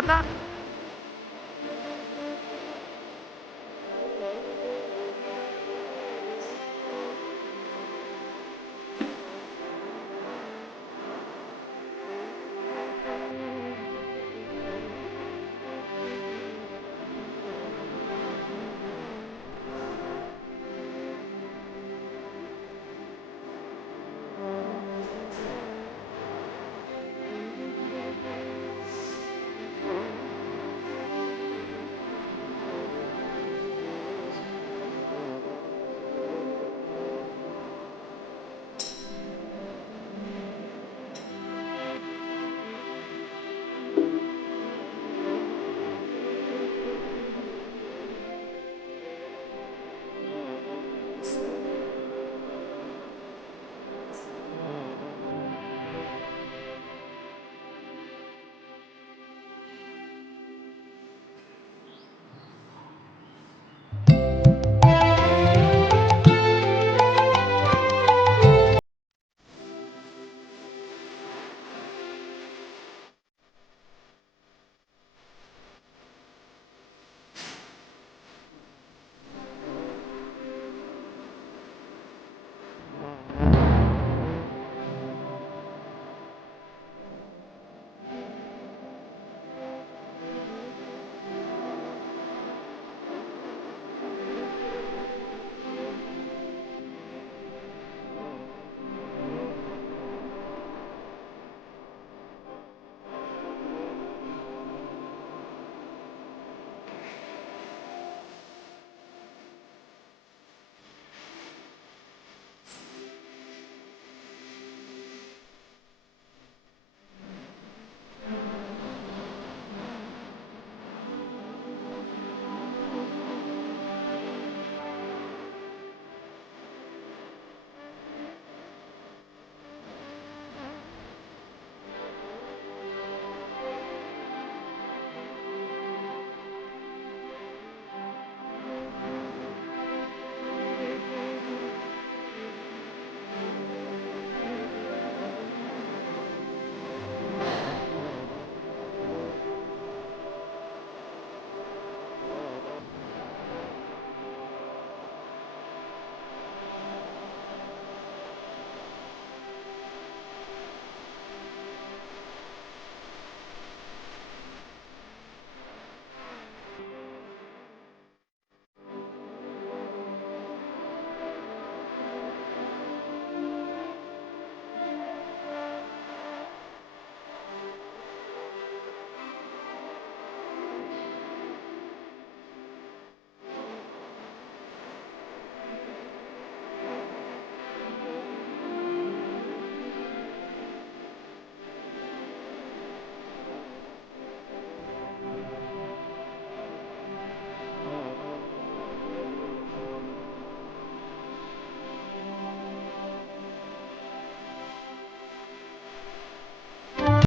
Start nach.